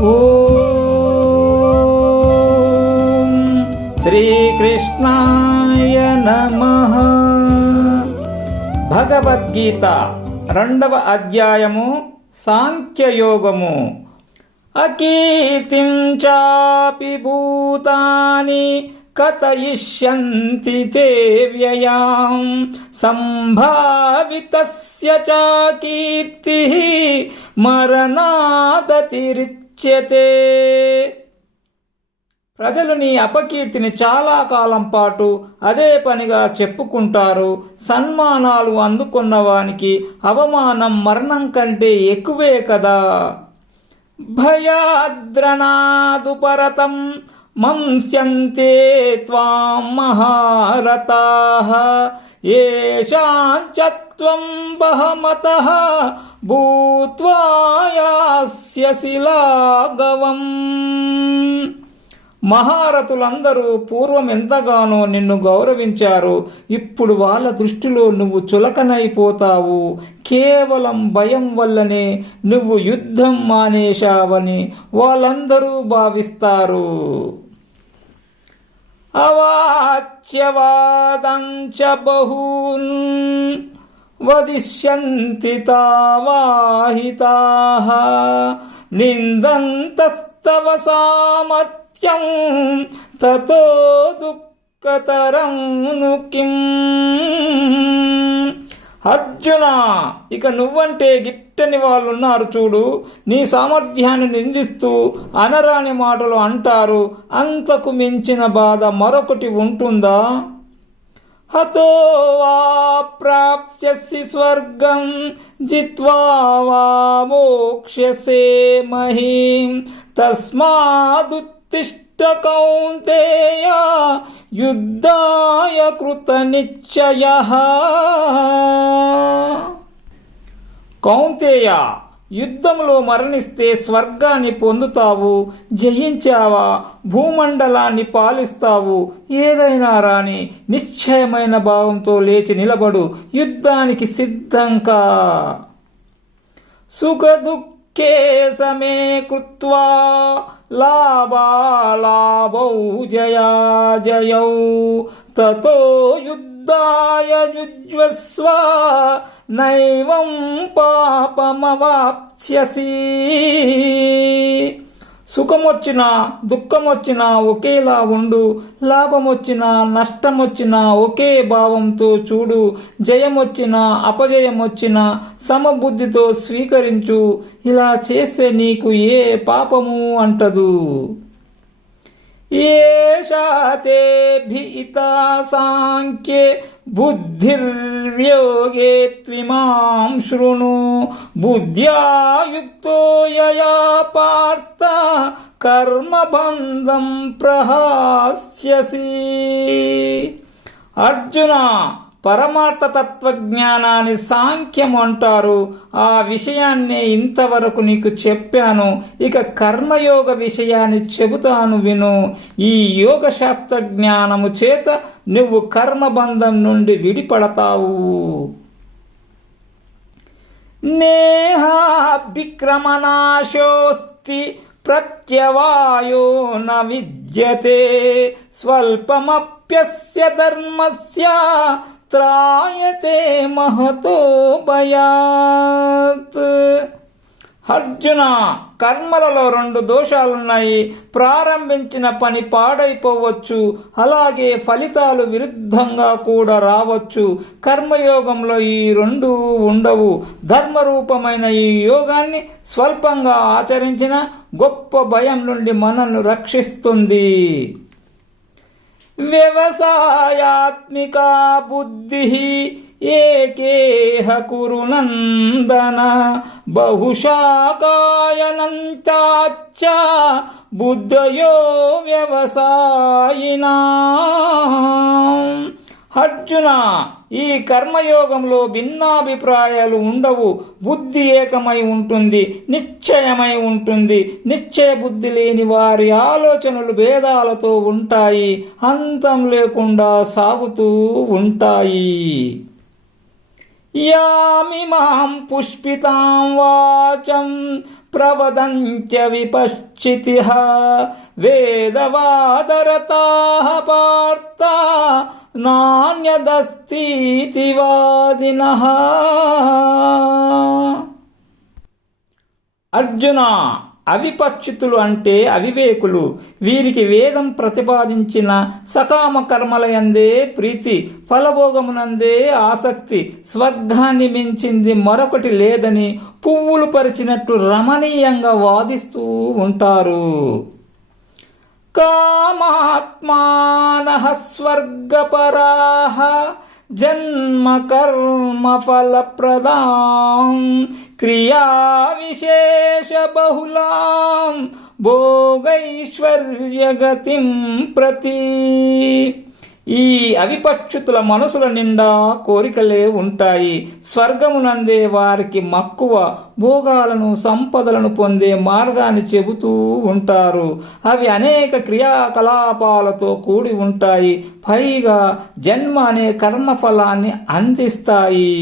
ఓం శ్రీకృష్ణాయ నమః. భగవద్గీత 2వ అధ్యాయము సాంఖ్యయోగము. అకీర్తిం చాపి భూతాని కథయిష్యంతి తే వ్యయాం సంభావితస్య చ కీర్తిః మరణాదతిరిచ్యతే. ప్రజలు నీ అపకీర్తిని చాలా కాలం పాటు అదే పనిగా చెప్పుకుంటారు. సన్మానాలు అందుకున్న వానికి అవమానం మరణం కంటే ఎక్కువే కదా. భయాద్రనాదుపరతం మంస్యంతే త్వాం మహారతాః ఏషాంచత్వం బహమతః భూత్వా యాస్యసి లాఘవం. మహారథులందరూ పూర్వం ఎంతగానో నిన్ను గౌరవించారు. ఇప్పుడు వాళ్ళ దృష్టిలో నువ్వు చులకనైపోతావు. కేవలం భయం వల్లనే నువ్వు యుద్ధం మానేశావని వాళ్ళందరూ భావిస్తారు. అవాచ్యవాదంచ బహూన్ వదిష్యంతి తావాహితాః నిందంతస్తవ సామర్థ్యం తతో దుఃఖతరం ను కిం. అర్జున, ఇక నువ్వంటే గిట్టని వాళ్ళున్నారు చూడు. నీ సామర్థ్యాన్ని నిందిస్తూ అనరాని మాటలు అంటారు. అంతకు మించిన బాధ మరొకటి ఉంటుందా? హతో వా ప్రాప్స్యసి స్వర్గం జిత్వా వా మోక్ష్యసే మహీం తస్మాదుత్తిష్ఠ కౌంతేయ యుద్ధాయ కృతనిశ్చయః. కౌంతేయ, యుద్ధంలో మరణిస్తే స్వర్గాన్ని పొందుతావు. జయించావా భూమండలాన్ని పాలిస్తావు. ఏదైనా రాని నిశ్చయమైన భావంతో లేచి నిలబడు. యుద్ధానికి సిద్ధంకా. సుఖదుఃఖే సమే కృత్వా లాభాలాభౌ జయాజయౌ తతో యుద్ధాయ యుజ్వస్వ నైవం పాపమవాప్స్యసి. సుఖమొచ్చినా దుఃఖమొచ్చినా ఒకేలా ఉండు. లాభమొచ్చినా నష్టమొచ్చినా ఒకే భావంతో చూడు. జయమొచ్చినా అపజయమొచ్చినా సమబుద్ధితో స్వీకరించు. ఇలా చేస్తే నీకు ఏ పాపము అంటదు. ఏషాతే భీతా సాంఖ్యే బుద్ధిర్యోగే త్విమాం శృణు బుద్ధ్యా యుక్తో యయా పార్థ కర్మబంధం ప్రహాస్యసి. అర్జున, పరమార్థ తత్వజ్ఞానాన్ని సాంఖ్యం అంటారు. ఆ విషయాన్నే ఇంతవరకు నీకు చెప్పాను. ఇక కర్మయోగ విషయాన్ని చెబుతాను విను. ఈ యోగ శాస్త్ర జ్ఞానము చేత నువ్వు కర్మబంధం నుండి విడిపడతావు. నేహాభిక్రమనాశోస్తి ప్రత్యవాయో న విద్యతే స్వల్పమప్యస్య ధర్మస్య త్రాయతే మహతో భయాత్. అర్జున, కర్మలలో 2 దోషాలున్నాయి. ప్రారంభించిన పని పాడైపోవచ్చు. అలాగే ఫలితాలు విరుద్ధంగా కూడా రావచ్చు. కర్మయోగంలో ఈ 2 ఉండవు. ధర్మరూపమైన ఈ యోగాన్ని స్వల్పంగా ఆచరించిన గొప్ప భయం నుండి మనల్ని రక్షిస్తుంది. వ్యవసాయాత్మికా బుద్ధి ఏకేహ కురు నందన బహుశాకాయనంతాచ్చ బుద్ధయో వ్యవసాయినాం. అర్జున, ఈ కర్మయోగంలో భిన్నాభిప్రాయాలు ఉండవు. బుద్ధి ఏకమై ఉంటుంది, నిశ్చయమై ఉంటుంది. నిశ్చయ బుద్ధి లేని వారి ఆలోచనలు భేదాలతో ఉంటాయి, అంతం లేకుండా సాగుతూ ఉంటాయి. యామిమాం పుష్పితాం వాచం ప్రవదంత్య విపశ్చితిః వేదవాదరతాః పార్థ నాన్యదస్తీతి వాదినః. అర్జున, అవిపచ్యుతులు అంటే అవివేకులు. వీరికి వేదం ప్రతిపాదించిన సకామ కర్మలయందే ప్రీతి, ఫలభోగమునందే ఆసక్తి, స్వర్గాన్ని మించింది మరొకటి లేదని పువ్వులు పరిచినట్టు రమణీయంగా వాదిస్తూ ఉంటారు. కామాత్మానః స్వర్గపరాః జన్మ కర్మ ఫలప్రదాం క్రియా విశేష బహుళాం భోగైశ్వర్యగతిం ప్రతి. ఈ అవిపచ్యుతుల మనసుల నిండా కోరికలే ఉంటాయి. స్వర్గమునందే వారికి మక్కువ, భోగాలను సంపదలను పొందే మార్గాన్ని చెబుతూ ఉంటారు. అవి అనేక క్రియాకలాపాలతో కూడి ఉంటాయి. పైగా జన్మ అనే కర్మఫలాన్ని అందిస్తాయి.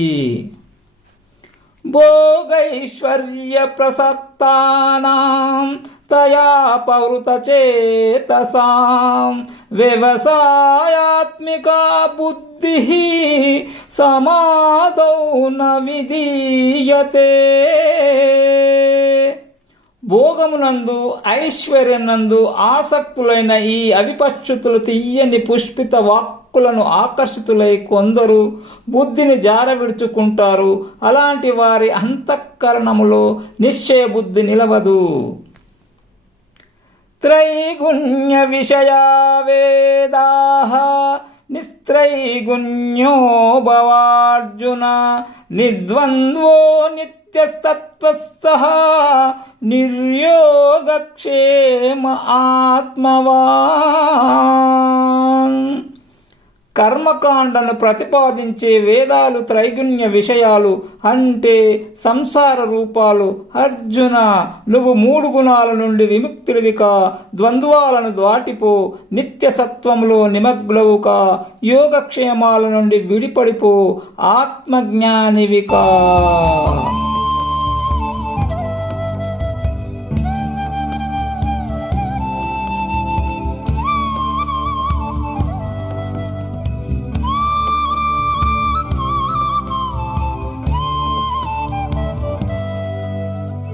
భోగైశ్వర్య ప్రసక్తానాం తయా పౌరుతచేతసాం వ్యవసాయాత్మికా బుద్ధిః సమాదౌ న విధీయతే. భోగమునందు ఐశ్వర్యమునందు ఆసక్తులైన ఈ అవిపచ్యుతులు తీయని పుష్పిత వాక్కులను ఆకర్షితులై కొందరు బుద్ధిని జారవిడుచుకుంటారు. అలాంటి వారి అంతఃకరణములో నిశ్చయ బుద్ధి నిలవదు. త్రైగుణ్య విషయా వేదాః నిస్త్రైగుణ్యో భవార్జున నిర్ద్వంద్వో నిత్యస్తత్వస్థః నిర్యోగక్షేమ ఆత్మవాన్. కర్మకాండను ప్రతిపాదించే వేదాలు త్రైగుణ్య విషయాలు అంటే సంసార రూపాలు. అర్జున, నువ్వు 3 గుణాల నుండి విముక్తుడివికా, ద్వంద్వాలను దాటిపో, నిత్య సత్వంలో నిమగ్నవుకా, యోగక్షేమాల నుండి విడిపడిపో, ఆత్మజ్ఞానివికా.